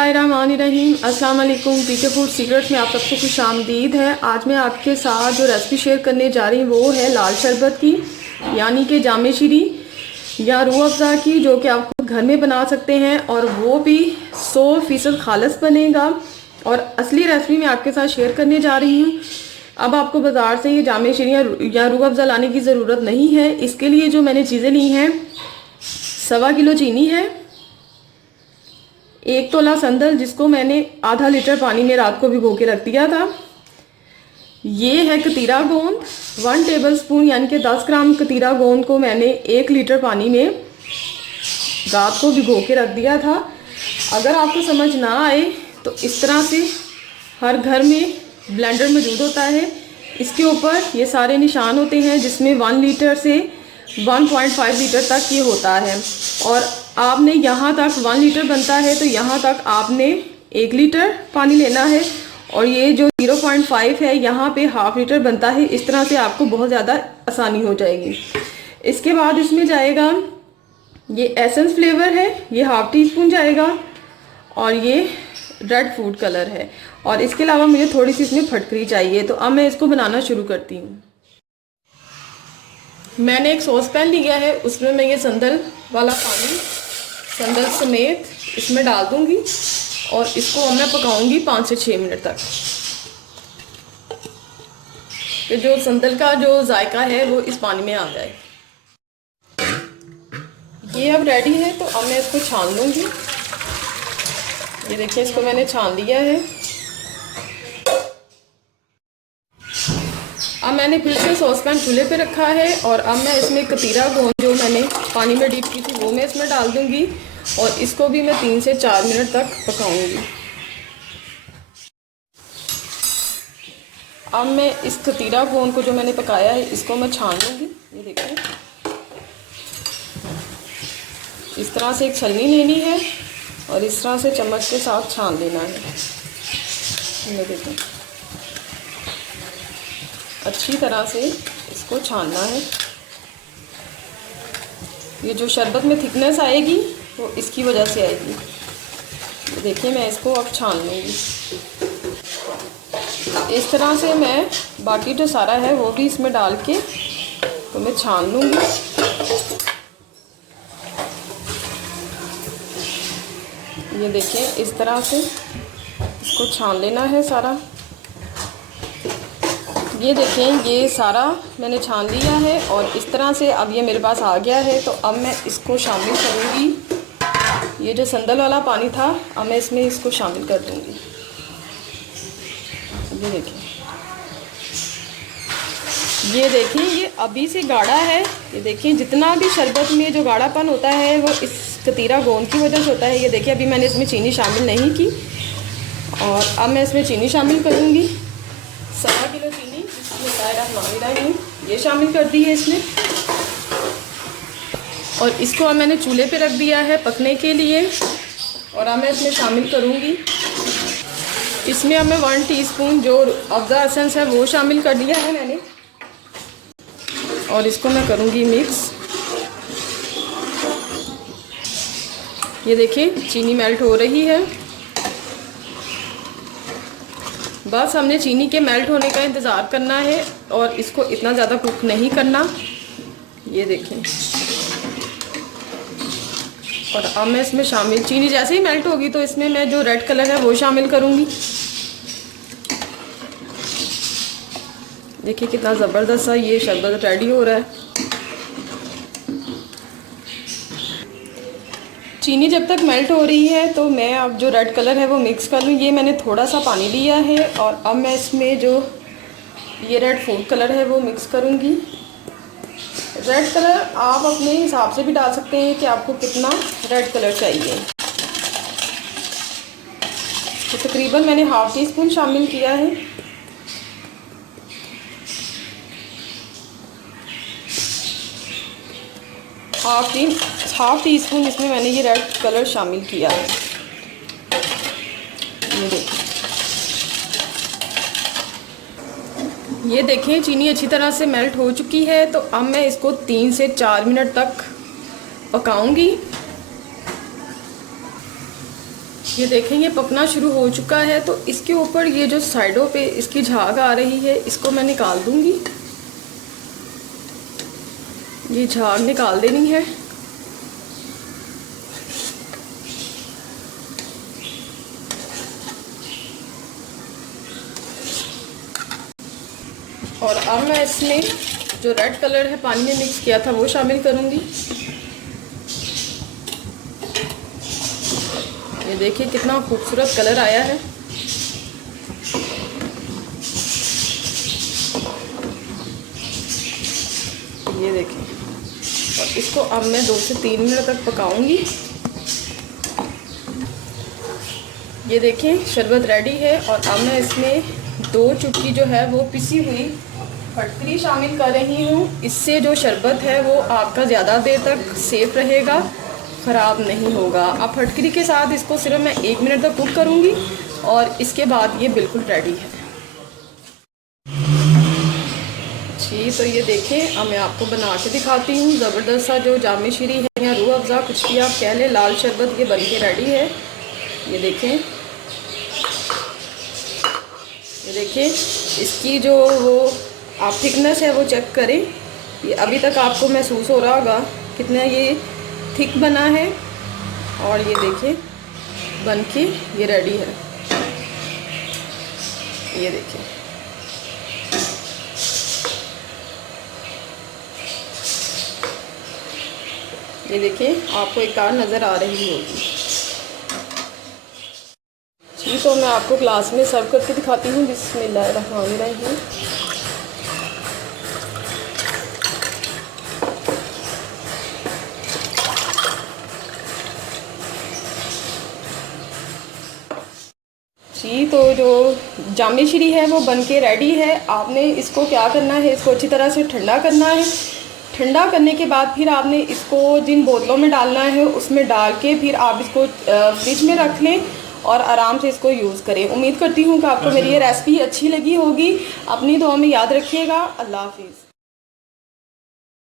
बिस्मिल्लाहिर्रहमानिर्रहीम। अस्सलाम वालेकुम। पीके फूड सीक्रेट्स में आप सबको खुश आमदीद है। आज मैं आपके साथ जो रेसिपी शेयर करने जा रही हूँ वो है लाल शरबत की, यानी कि जामे शीरी या रूह अफ़ज़ा की, जो कि आप खुद घर में बना सकते हैं और वो भी 100% खालिस बनेगा। और असली रेसिपी मैं आपके साथ शेयर करने जा रही हूँ। अब आपको बाज़ार से ये जामे शीरी या रूह अफ़ज़ा लाने की ज़रूरत नहीं है। इसके लिए जो मैंने चीज़ें ली हैं, 1.25 किलो चीनी है, 1 तोला संदल जिसको मैंने आधा लीटर पानी में रात को भिगो के रख दिया था। ये है कतीरा गोंद 1 टेबलस्पून, यानी कि 10 ग्राम कतीरा गोंद को मैंने 1 लीटर पानी में रात को भिगो के रख दिया था। अगर आपको समझ ना आए तो इस तरह से हर घर में ब्लेंडर मौजूद होता है। इसके ऊपर ये सारे निशान होते हैं जिसमें 1 लीटर से 1.5 लीटर तक ये होता है। और आपने यहाँ तक 1 लीटर बनता है तो यहाँ तक आपने 1 लीटर पानी लेना है, और ये जो 0.5 है यहाँ पे ½ लीटर बनता है। इस तरह से आपको बहुत ज़्यादा आसानी हो जाएगी। इसके बाद इसमें जाएगा ये एसेंस फ्लेवर है, ये ½ टीस्पून जाएगा, और ये रेड फूड कलर है। और इसके अलावा मुझे थोड़ी सी इसमें फटकरी चाहिए। तो अब मैं इसको बनाना शुरू करती हूँ। मैंने एक सॉस पैन लिया है, उसमें मैं ये संदल वाला पानी संदल समेत इसमें डाल दूंगी और इसको अब मैं पकाऊंगी 5 से 6 मिनट तक, कि जो संदल का जो जायका है वो इस पानी में आ जाए। ये अब रेडी है, तो अब मैं इसको छान लूँगी। ये देखिए, इसको मैंने छान लिया है। अब मैंने फिर से सॉस पैन चूल्हे पे रखा है, और अब मैं इसमें कतीरा गोंद जो मैंने पानी में डीप की थी वो मैं इसमें डाल दूंगी, और इसको भी मैं 3 से 4 मिनट तक पकाऊंगी। अब मैं इस कतीरा गोंद को जो मैंने पकाया है इसको मैं छान लूँगी। ये देखिए, इस तरह से एक छलनी लेनी है और इस तरह से चम्मच के साथ छान लेना है। ये देखिए, अच्छी तरह से इसको छानना है। ये जो शरबत में थिकनेस आएगी वो इसकी वजह से आएगी। ये देखिए, मैं इसको अब छान लूँगी। इस तरह से मैं बाकी जो सारा है वो भी इसमें डाल के तो मैं छान लूँगी। ये देखिए, इस तरह से इसको छान लेना है सारा। ये देखें, ये सारा मैंने छान लिया है और इस तरह से अब ये मेरे पास आ गया है। तो अब मैं इसको शामिल करूँगी। ये जो संदल वाला पानी था, अब मैं इसमें इसको शामिल कर दूँगी। ये देखिए, ये अभी से गाढ़ा है। ये देखिए, जितना भी शरबत में जो गाढ़ापन होता है वो इस कतीरा गोंद की वजह से होता है। ये देखिए, अभी मैंने इसमें चीनी शामिल नहीं की, और अब मैं इसमें चीनी शामिल करूँगी। 1.25 किलो चीनी ये शामिल कर दी है इसमें, और इसको अब मैंने चूल्हे पे रख दिया है पकने के लिए। और अब मैं इसमें शामिल करूँगी, इसमें अब मैं 1 टीस्पून जो अफ़ज़ा एसेंस है वो शामिल कर दिया है मैंने, और इसको मैं करूँगी मिक्स। ये देखिए, चीनी मेल्ट हो रही है। बस हमने चीनी के मेल्ट होने का इंतज़ार करना है, और इसको इतना ज़्यादा कुक नहीं करना। ये देखें, और अब मैं इसमें शामिल, चीनी जैसे ही मेल्ट होगी तो इसमें मैं जो रेड कलर है वो शामिल करूँगी। देखिए, कितना ज़बरदस्त सा ये शरबत रेडी हो रहा है। चीनी जब तक मेल्ट हो रही है तो मैं अब जो रेड कलर है वो मिक्स कर लूँ। ये मैंने थोड़ा सा पानी लिया है, और अब मैं इसमें जो ये रेड फूड कलर है वो मिक्स करूँगी। रेड कलर आप अपने हिसाब से भी डाल सकते हैं कि आपको कितना रेड कलर चाहिए। तो तकरीबन मैंने ½ टीस्पून शामिल किया है। ½ टीस्पून इसमें मैंने ये रेड कलर शामिल किया है। ये देखें, चीनी अच्छी तरह से मेल्ट हो चुकी है। तो अब मैं इसको 3 से 4 मिनट तक पकाऊंगी। ये देखें ये पकना शुरू हो चुका है। तो इसके ऊपर ये जो साइडों पे इसकी झाग आ रही है, इसको मैं निकाल दूंगी। ये झाग निकाल देनी है। और अब मैं इसमें जो रेड कलर है पानी में मिक्स किया था वो शामिल करूंगी। ये देखिए कितना खूबसूरत कलर आया है। ये देखिए, और इसको अब मैं 2 से 3 मिनट तक पकाऊंगी। ये देखें शरबत रेडी है। और अब मैं इसमें 2 चुटकी जो है वो पिसी हुई फटकरी शामिल कर रही हूँ। इससे जो शरबत है वो आपका ज़्यादा देर तक सेफ रहेगा, ख़राब नहीं होगा। अब फटकरी के साथ इसको सिर्फ मैं 1 मिनट तक कुक करूँगी और इसके बाद ये बिल्कुल रेडी है। जी तो ये देखें, अब मैं आपको बना के दिखाती हूँ। ज़बरदस्त सा जो जामे शीरी है या रूह अफ़ज़ा कुछ भी आप कह लें, लाल शरबत ये बन के रेडी है। ये देखें, ये देखें इसकी जो वो आप थिकनेस है वो चेक करें। ये अभी तक आपको महसूस हो रहा होगा कितना ये थिक बना है। और ये देखिए बन के ये रेडी है। ये देखिए, ये देखिए आपको एक कार नज़र आ रही होगी। जी तो मैं आपको ग्लास में सर्व करके दिखाती हूँ। बिस्मिल्लाहिर्रहमानिर्रहीम। जी तो जो जामे शीरी है वो बन के रेडी है। आपने इसको क्या करना है, इसको अच्छी तरह से ठंडा करना है। ठंडा करने के बाद फिर आपने इसको जिन बोतलों में डालना है उसमें डाल के फिर आप इसको फ्रिज में रख लें और आराम से इसको यूज़ करें। उम्मीद करती हूँ कि आपको मेरी ये रेसिपी अच्छी लगी होगी। अपनी दुआ में याद रखिएगा। अल्लाह हाफिज़।